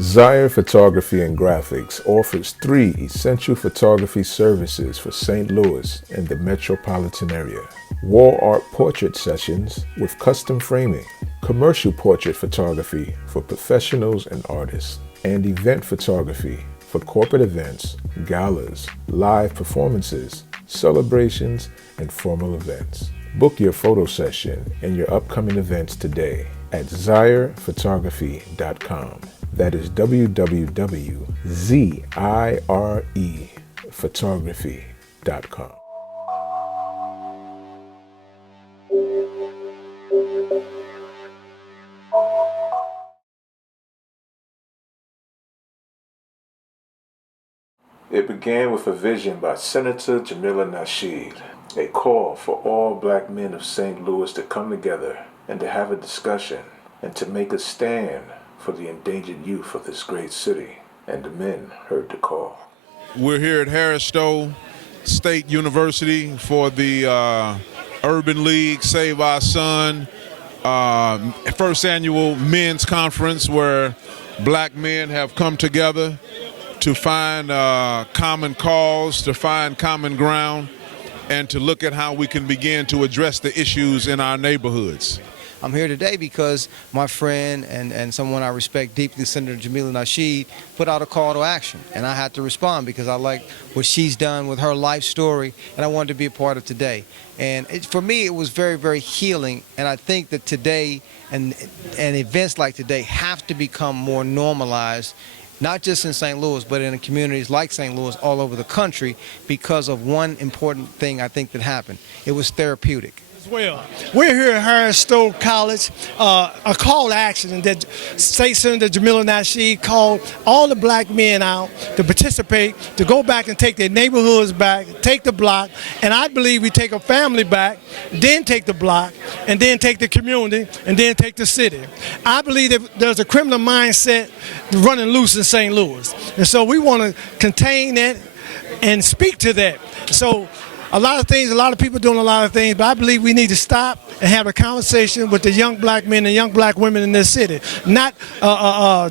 Zire Photography and Graphics offers 3 essential photography services for St. Louis and the metropolitan area. Wall art portrait sessions with custom framing, commercial portrait photography for professionals and artists, and event photography for corporate events, galas, live performances, celebrations, and formal events. Book your photo session and your upcoming events today at ZirePhotography.com. That is www.zirephotography.com. It began with a vision by Senator Jamila Nasheed, a call for all black men of St. Louis to come together and to have a discussion and to make a stand for the endangered youth of this great city, and the men heard the call. We're here at Harris-Stowe State University for the Urban League Save Our Son first annual men's conference, where black men have come together to find common cause, to find common ground, and to look at how we can begin to address the issues in our neighborhoods. I'm here today because my friend and someone I respect deeply, Senator Jamila Nasheed, put out a call to action. And I had to respond because I like what she's done with her life story, and I wanted to be a part of today. And for me, it was very, very healing. And I think that today and events like today have to become more normalized, not just in St. Louis, but in communities like St. Louis all over the country, because of one important thing I think that happened. It was therapeutic. Well, we're here at Harris-Stowe College, a call to action that State Senator Jamila Nasheed called all the black men out to participate, to go back and take their neighborhoods back, take the block, and I believe we take a family back, then take the block, and then take the community, and then take the city. I believe that there's a criminal mindset running loose in St. Louis, and so we want to contain that and speak to that. So a lot of people doing a lot of things, but I believe we need to stop and have a conversation with the young black men and young black women in this city. Not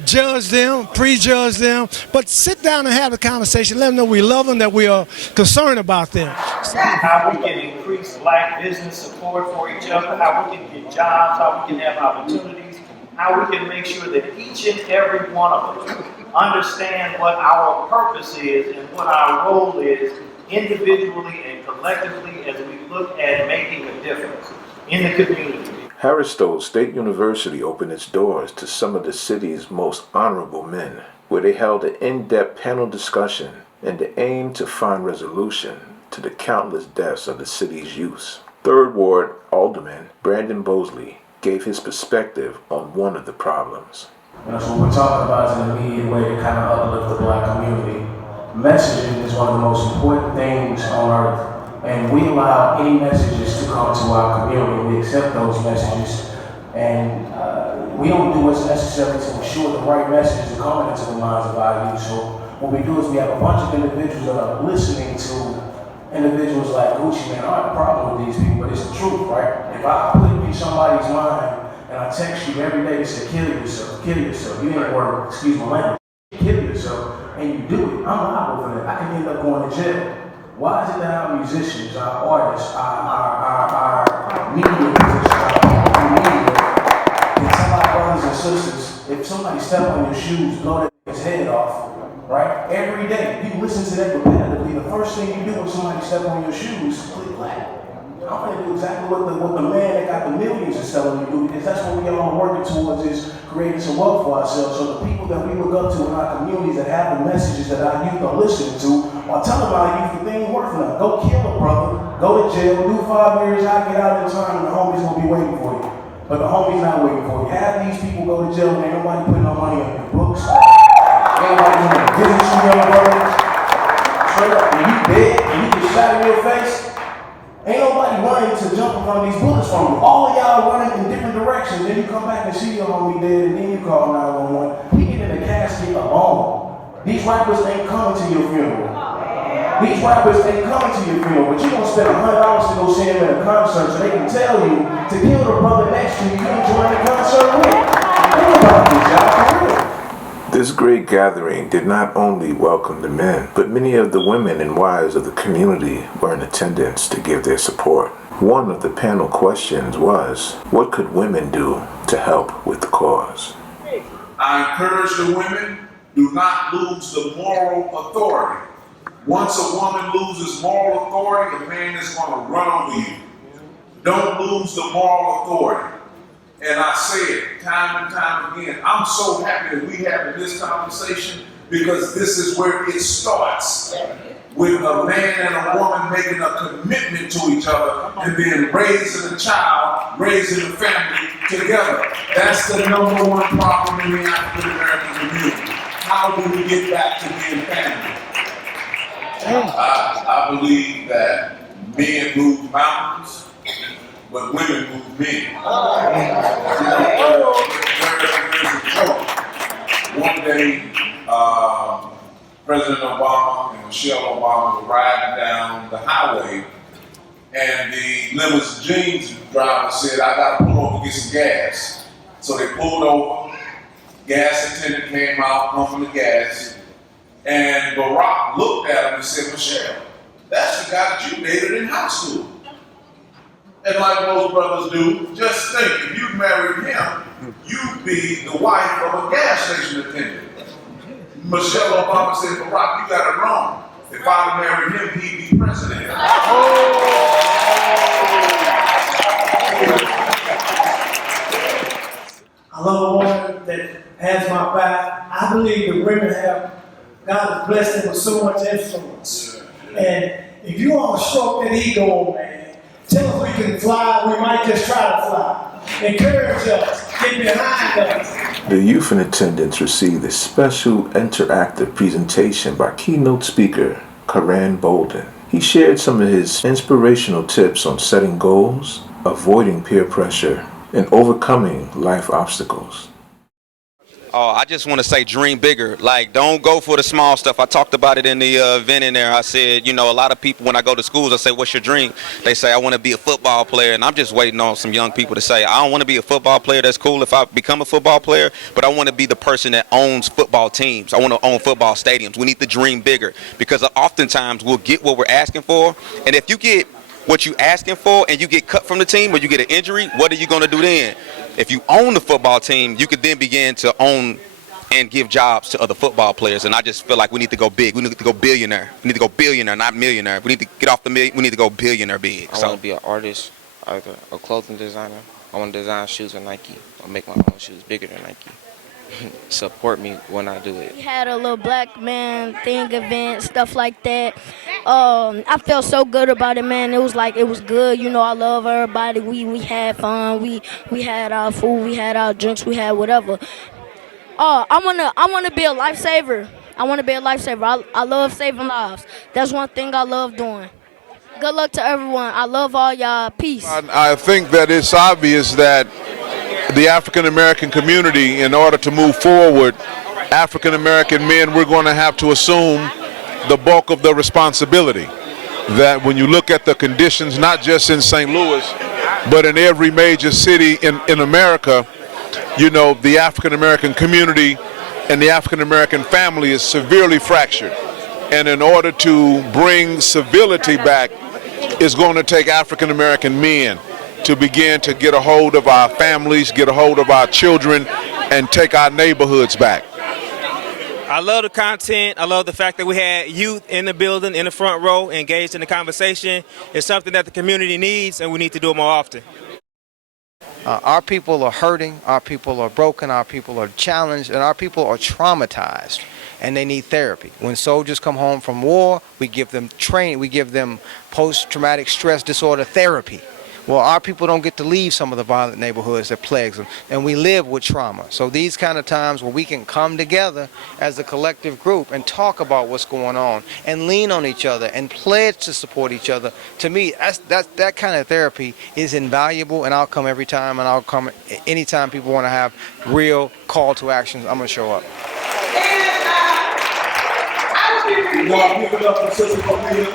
judge them, prejudge them, but sit down and have a conversation. Let them know we love them, that we are concerned about them. How we can increase black business support for each other, how we can get jobs, how we can have opportunities, how we can make sure that each and every one of us understand what our purpose is and what our role is individually and collectively as we look at making a difference in the community. Harris-Stowe State University opened its doors to some of the city's most honorable men, where they held an in-depth panel discussion in the aim to find resolution to the countless deaths of the city's youth. 3rd Ward Alderman Brandon Bosley gave his perspective on one of the problems. So what we're talking about is an immediate way to kind of uplift the black community. Messaging is one of the most important things on earth, and we allow any messages to come to our community. We accept those messages, and we don't do what's necessary to ensure the right messages are coming into the minds of our youth. So what we do is we have a bunch of individuals that are listening to individuals like Gucci Man. I don't have a problem with these people, but it's the truth, right? If I put it in somebody's mind and I text you every day to say, kill yourself, you ain't word, excuse my language, kill yourself, and you do it, I'm liable for that. I can end up going to jail. Why is it that our musicians, our artists, our media positions, our media, can tell our brothers and sisters, if somebody step on your shoes, blow that his head off, right? Every day, you listen to that repetitively. The first thing you do when somebody step on your shoes, click clap. I'm going to do exactly what the man that got the millions is telling you to do, because that's what we all working towards, is creating some wealth for ourselves. So the people that we look up to in our communities that have the messages that our youth are listening to are telling our youth that they ain't worth nothing. Go kill a brother, go to jail, do 5 years, I get out in time, and the homies will be waiting for you. But the homies not waiting for you. Have these people go to jail, and ain't nobody putting no money on your books. Ain't nobody doing business with your brother. Straight up, and you dead, and you get shot in your face. Ain't nobody running to jump in front of these bullets from you. All of y'all running in different directions. Then you come back and see your homie dead, and then you call 911. He get in the casket alone. These rappers ain't coming to your funeral. These rappers ain't coming to your funeral, but you gonna spend $100 to go see him at a concert so they can tell you to kill the brother next to you you enjoying the concert with. Think about this, y'all, for real. This great gathering did not only welcome the men, but many of the women and wives of the community were in attendance to give their support. One of the panel questions was, what could women do to help with the cause? I encourage the women, do not lose the moral authority. Once a woman loses moral authority, the man is going to run over you. Don't lose the moral authority. And I say it time and time again, I'm so happy that we having this conversation because this is where it starts. With a man and a woman making a commitment to each other and then raising a child, raising a family together. That's the number one problem in the African American community. How do we get back to being family? I believe that men move mountains, but women move men. There's a joke. One day, President Obama and Michelle Obama were riding down the highway, and the limousine driver said, I got to pull over and get some gas. So they pulled over, gas attendant came out, pumping the gas, and Barack looked at him and said, Michelle, that's the guy that you dated in high school. And like most brothers do, just think, if you married him, you'd be the wife of a gas station attendant. Michelle Obama said, Barack, you got it wrong. If I'd married him, he'd be president. I love a woman that has my back. I believe that women have, God has blessed them with so much influence. And if you want to stroke that ego, old man, tell us we can fly, we might just try to fly. Encourage us, get behind us. The youth in attendance received a special interactive presentation by keynote speaker Karan Bolden. He shared some of his inspirational tips on setting goals, avoiding peer pressure, and overcoming life obstacles. I just want to say dream bigger. Like, don't go for the small stuff. I talked about it in the event in there. I said, you know, a lot of people, when I go to schools, I say, what's your dream? They say, I want to be a football player. And I'm just waiting on some young people to say, I don't want to be a football player. That's cool if I become a football player, but I want to be the person that owns football teams. I want to own football stadiums. We need to dream bigger because oftentimes we'll get what we're asking for. And if you get what you're asking for and you get cut from the team or you get an injury, what are you going to do then? If you own the football team, you could then begin to own and give jobs to other football players. And I just feel like we need to go big. We need to go billionaire. We need to go billionaire, not millionaire. We need to get off the million. We need to go billionaire big. I want to be an artist, either a clothing designer. I want to design shoes with Nike. I'll make my own shoes bigger than Nike. Support me when I do it. We had a little black man thing event, stuff like that. I felt so good about it, man. It was good. You know, I love everybody. We had fun. We had our food. We had our drinks. We had whatever. I wanna be a lifesaver. I love saving lives. That's one thing I love doing. Good luck to everyone. I love all y'all. Peace. I think that it's obvious that the African American community, in order to move forward, African American men, we're going to have to assume the bulk of the responsibility. That when you look at the conditions, not just in St. Louis, but in every major city in America, you know, the African American community and the African American family is severely fractured. And in order to bring civility back, it's going to take African American men to begin to get a hold of our families, get a hold of our children, and take our neighborhoods back. I love the content. I love the fact that we had youth in the building, in the front row, engaged in the conversation. It's something that the community needs, and we need to do it more often. Our people are hurting, our people are broken, our people are challenged, and our people are traumatized, and they need therapy. When soldiers come home from war, we give them training, we give them post-traumatic stress disorder therapy. Well, our people don't get to leave some of the violent neighborhoods that plagues them, and we live with trauma. So these kind of times where we can come together as a collective group and talk about what's going on and lean on each other and pledge to support each other, to me, that kind of therapy is invaluable, and I'll come every time, and I'll come anytime people want to have real call to actions. I'm going to show up. Y'all give it up for Sister Maria.